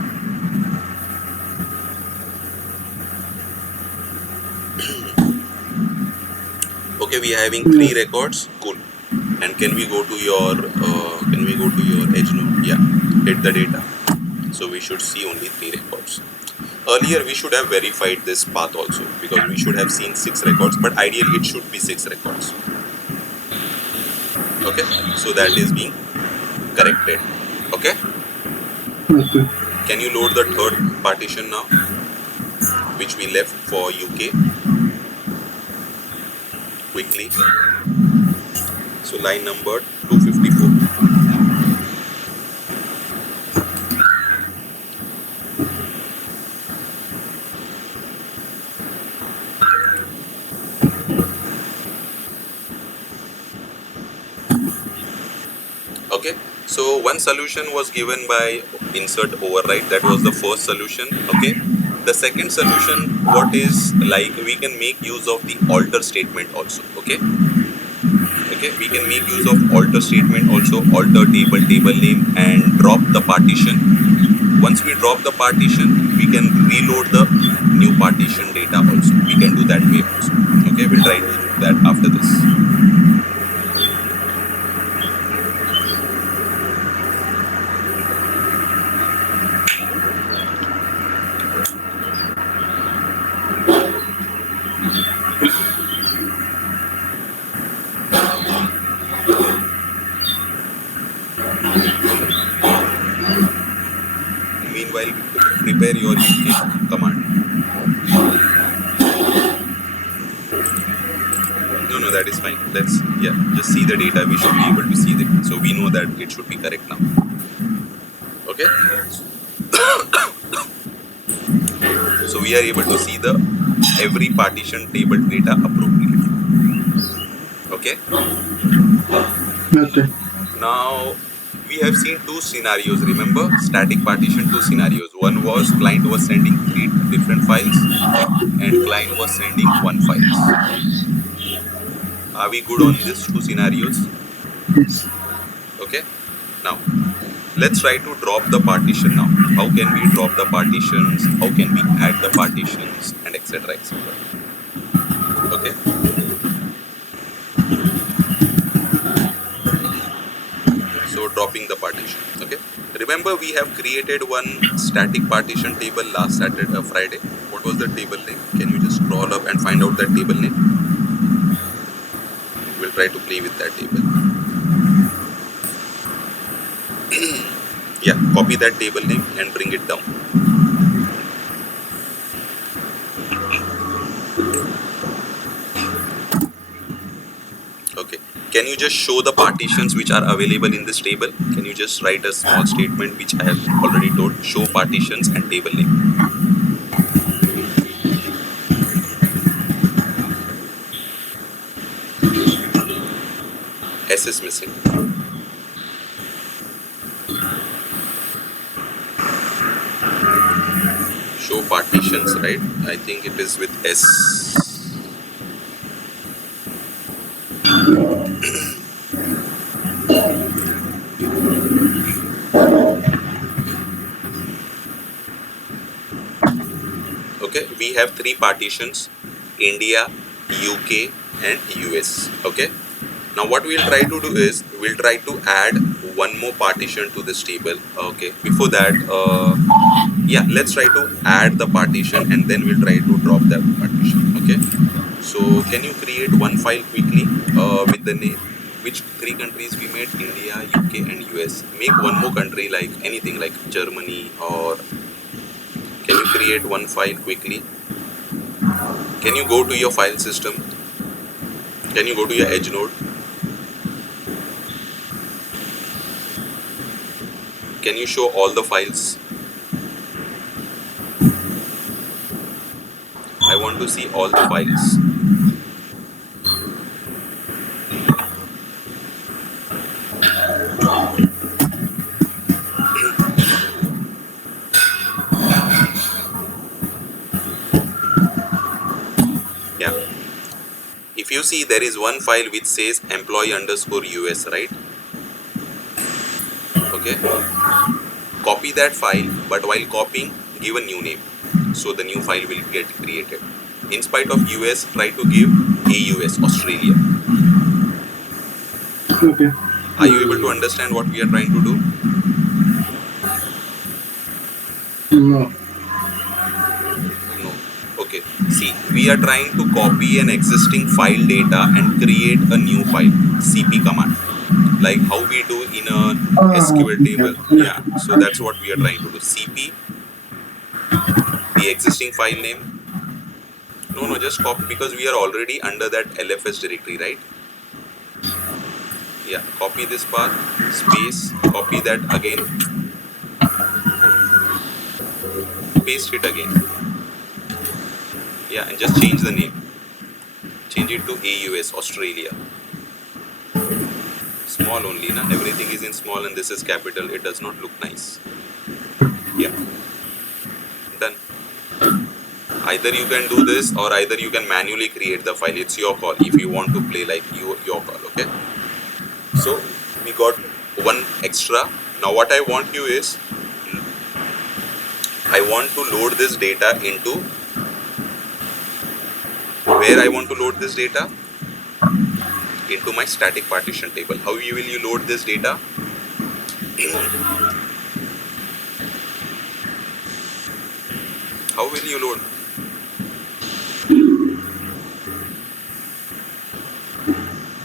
Okay, we are having 3 records. Cool. And can we go to your edge node? Yeah, hit the data. So we should see only 3 records. Earlier we should have verified this path also because we should have seen 6 records, but ideally it should be 6 records. Okay, so that is being corrected. Okay. Can you load the third partition now, which we left for UK? Quickly. So line number 254. Okay, so one solution was given by insert override. That was the first solution. Okay, the second solution, what is like, we can make use of the alter statement also. Okay, we can make use of alter statement also, alter table name, and drop the partition. Once we drop the partition, we can reload the new partition data also. We can do that way also. Okay, we'll try to do that after this. Meanwhile, prepare your UK command. No, that is fine. Let's, just see the data. We should be able to see it. So we know that it should be correct now. Okay. So we are able to see the every partition table data appropriately. Okay. Okay. Now we have seen two scenarios. Remember, static partition, two scenarios. One was client was sending 3 different files and client was sending 1 files. Are we good on these two scenarios? Yes. Okay. Now let's try to drop the partition now. How can we drop the partitions? How can we add the partitions, and etc. etc. Okay. So dropping the partition. Okay. Remember, we have created one static partition table last Saturday, Friday. What was the table name? Can you just scroll up and find out that table name? We'll try to play with that table. Yeah, copy that table name and bring it down. Okay. Can you just show the partitions which are available in this table? Can you just write a small statement which I have already told? Show partitions and table name. S is missing. Show partitions, right? I think it is with S. Okay, we have 3 partitions: India, UK and US. Okay. Now what we'll try to do is we'll try to add one more partition to this table. Okay. Before that, let's try to add the partition and then we'll try to drop that partition. Okay. So can you create one file quickly with the name? Which 3 countries we made? India, UK and US. Make one more country, like anything like Germany, or can you create one file quickly? Can you go to your file system? Can you go to your Edge node? Can you show all the files? I want to see all the files. Yeah. If you see, there is one file which says employee_US, right? Okay. Copy that file, but while copying, give a new name. So the new file will get created. In spite of US, try to give AUS, Australia. Okay. Are you able to understand what we are trying to do? No. No. Okay. See, we are trying to copy an existing file data and create a new file, CP command, like how we do in a SQL table. Yeah. So that's what we are trying to do. CP, the existing file name. No, just copy, because we are already under that LFS directory, right? Yeah, copy this part, space, copy that again, paste it again. Yeah, and just change the name. Change it to AUS, Australia. Small only, na? Everything is in small and this is capital. It does not look nice. Yeah. Done. Either you can do this or either you can manually create the file. It's your call if you want to play like your call, okay? So we got one extra. Now what I want you is, I want to load this data into Where I want to load this data? Into my static partition table. How will you load this data? How will you load?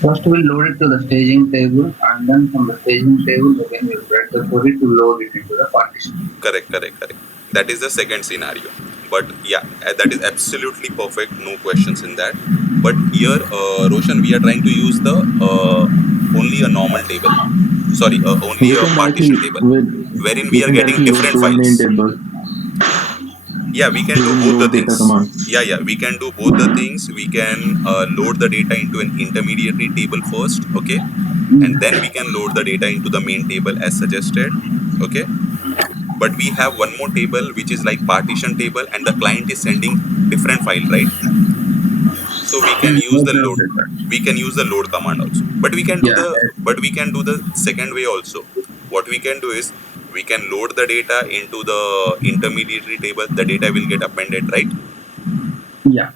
First, we'll load it to the staging table, and then from the staging table, again we'll write the query to load it into the partition. Correct. That is the second scenario. But yeah, that is absolutely perfect. No questions in that. But here, Roshan, we are trying to use the only a normal table. Sorry, only We a can partition directly table, with wherein we we are can getting directly load different to the main files. table Yeah, we can do using both the load data things. command. Yeah, we can do both the things. We can load the data into an intermediary table first, okay, and then we can load the data into the main table as suggested, okay. But we have one more table which is like partition table, and the client is sending different file, right? So we can use the load. We can use the load command also. But we can do Yeah, the. But we can do the second way also. What we can do is we can load the data into the intermediary table. The data will get appended, right? yeah.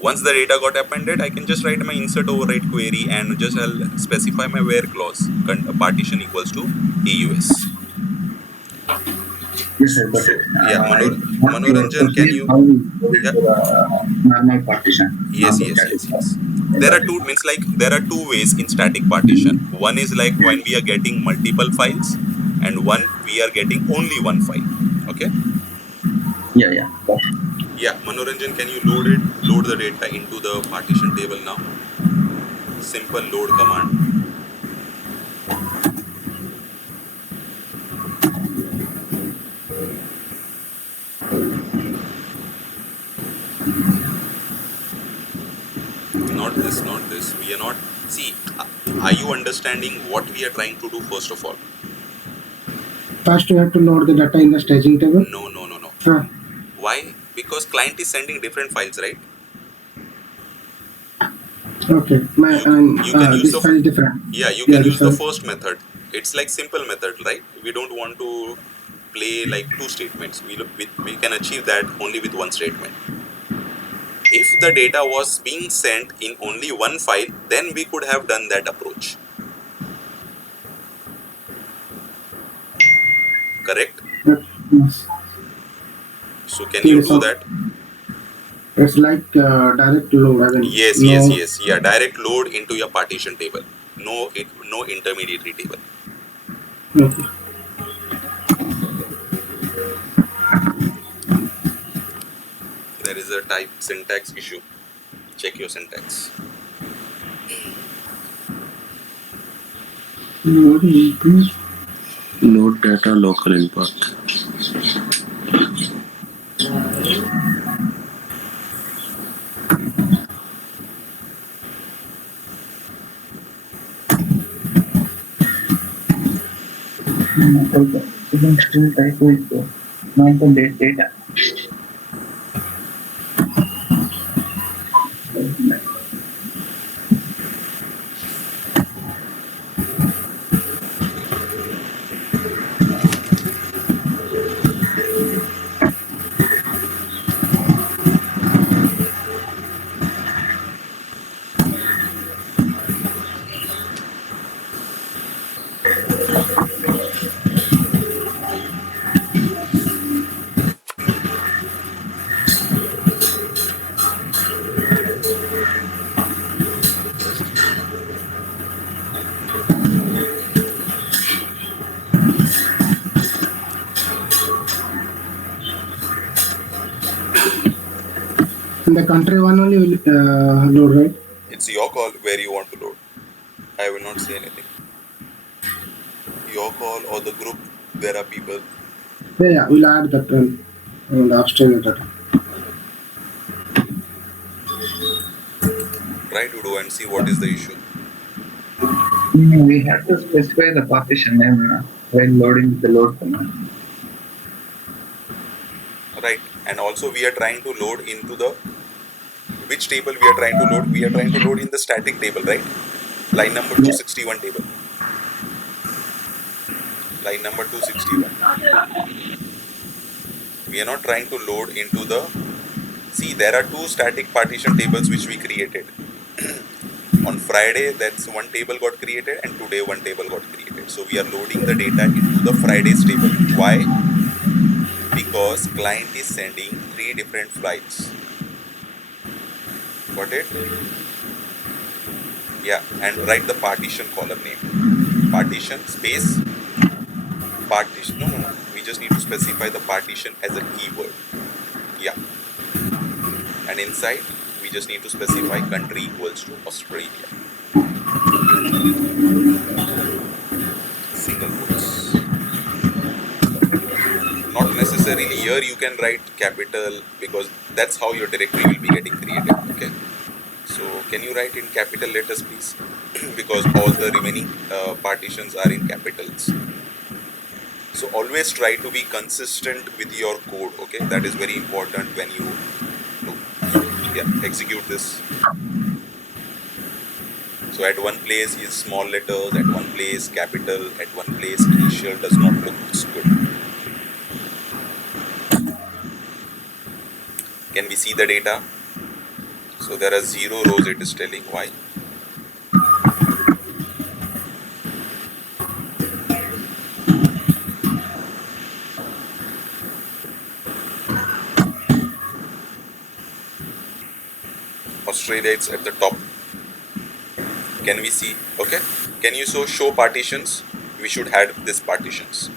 Once the data got appended, I can just write my insert override query and just I'll specify my where clause. Partition equals to AUS. Yes, sir, but So yeah, what your Manoranjan, question can is you? how we load it Yeah. to the normal partition, not Yes, the yes, static yes, one. yes. I There are got it. two means like there are two ways in static partition. One is like when we are getting multiple files, and one we are getting only one file. Okay. Yeah, yeah. Got it. Yeah, Manoranjan, can you load the data into the partition table now? Simple load command. Not this, not this. We are not. See, are you understanding what we are trying to do first of all? First, you have to load the data in the staging table. No, no, no, no. Huh. Why? Because client is sending different files, right? Okay. My You you can use this the file is different. yeah, you Yeah, can this use the file. first method. It's like simple method, right? We don't want to play like two statements. We can achieve that only with one statement. If the data was being sent in only one file, then we could have done that approach. Correct? But yes, So can you there is do some. that? It's like direct load. I mean, Yes, yes, no. yes. Yeah, direct load into your partition table. No intermediary table. Okay. There is a type syntax issue. Check your syntax. Load data local in path. Okay. You can still type with not the data. In the country one only will load, right? It's your call where you want to load. I will not say anything. Your call or the group, there are people. Yeah, yeah. We'll add that one on the Australian data. Try to do and see what is the issue. We have to specify the partition name while loading the load command. Right. And also we are trying to load into the which table we are trying to load? We are trying to load in the static table, right? Line number Yeah. 261 table. Line number 261. We are not trying to load into the See, there are two static partition tables which we created. On Friday, that's one table got created, and today one table got created. So we are loading the data into the Friday's table. Why? Because client is sending 3 different files. Got it? Yeah, and write the partition column name. Partition space partition. No. We just need to specify the partition as a keyword. Yeah, and inside we just need to specify country equals to Australia. Single quotes. Not necessarily here you can write capital, because that's how your directory will be getting created. Okay, so can you write in capital letters please? Because all the remaining partitions are in capitals. So always try to be consistent with your code. Okay, that is very important when you do. So yeah, execute this. So at one place is small letters, at one place capital, at one place initial. Does not look good. Can we see the data? So there are 0 rows, it is telling why. Australia, it's at the top. Can we see? Okay. Can you show partitions? We should have these partitions.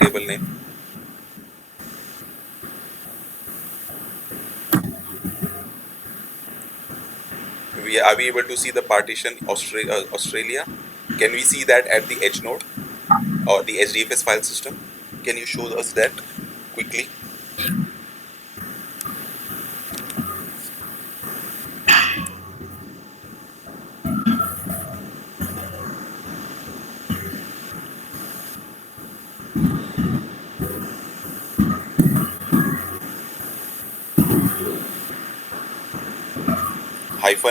Table name. Are we able to see the partition Australia? Can we see that at the edge node or the HDFS file system? Can you show us that quickly?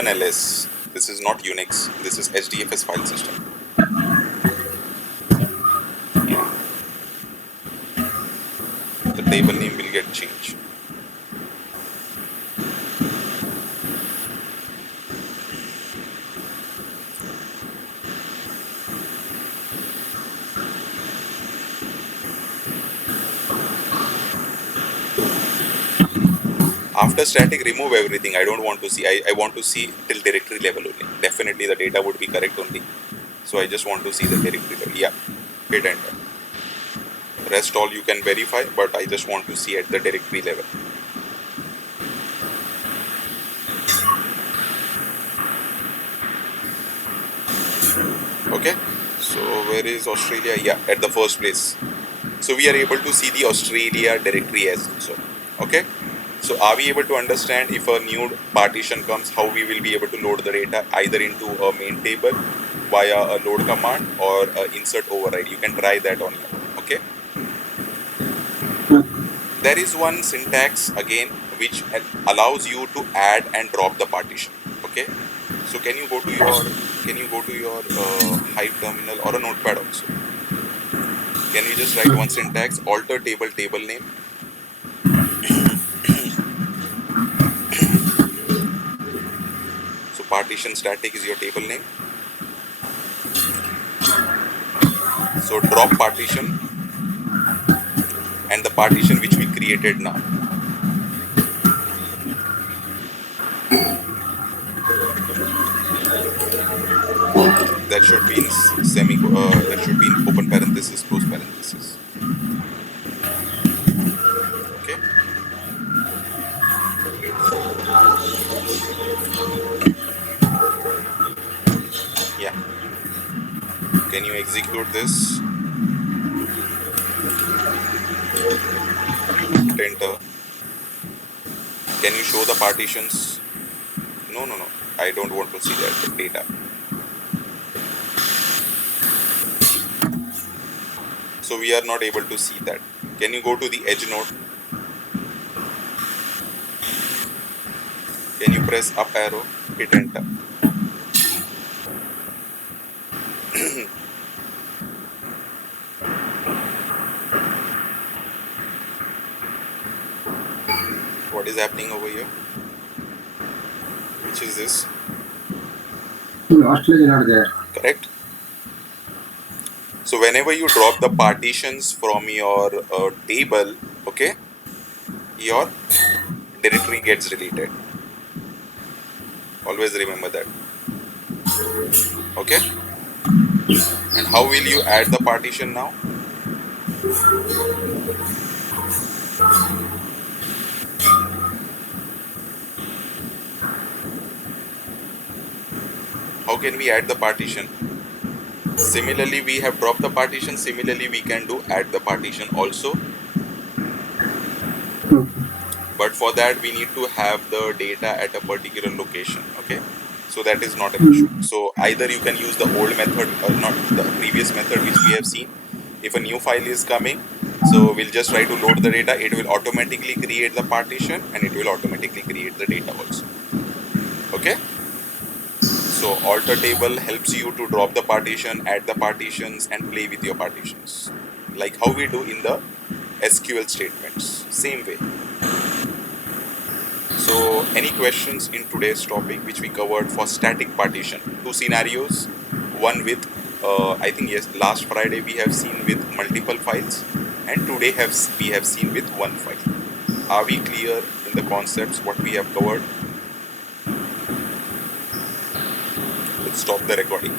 -ls. This is not Unix. This is HDFS file system. Yeah. The table name will get changed. After static, remove everything. I don't want to see. I want to see till directory level only. Definitely the data would be correct only. So I just want to see the directory level. Yeah. Hit enter. Rest all you can verify, but I just want to see at the directory level. Okay. So where is Australia? Yeah, at the first place. So we are able to see the Australia directory as so. Okay. So are we able to understand if a new partition comes, how we will be able to load the data either into a main table via a load command or insert override? You can try that on your own. Okay. There is one syntax again which allows you to add and drop the partition. Okay. So can you go to your Hive terminal or a notepad also? Can you just write one syntax, alter table name? So partition static is your table name. So drop partition and the partition which we created now. That should be in that should be in open parenthesis, close parenthesis. Okay. Yeah. Can you execute this? Hit enter. Can you show the partitions? No. I don't want to see that data. So we are not able to see that. Can you go to the edge node? Can you press up arrow? hit enter. What is happening over here? Which is this? Australia is not there. Correct. So whenever you drop the partitions from your table, okay, your directory gets deleted. Always remember that. Okay. And how will you add the partition now? How can we add the partition? Similarly, we have dropped the partition. Similarly, we can do add the partition also. But for that, we need to have the data at a particular location. Okay. So that is not an issue. So either you can use the old method or not the previous method which we have seen. If a new file is coming, so we'll just try to load the data. It will automatically create the partition and it will automatically create the data also. Okay. So alter table helps you to drop the partition, add the partitions and play with your partitions. Like how we do in the SQL statements. Same way. So any questions in today's topic which we covered for static partition? Two scenarios. One with, I think yes, last Friday we have seen with multiple files and today we have seen with one file. Are we clear in the concepts what we have covered? Let's stop the recording.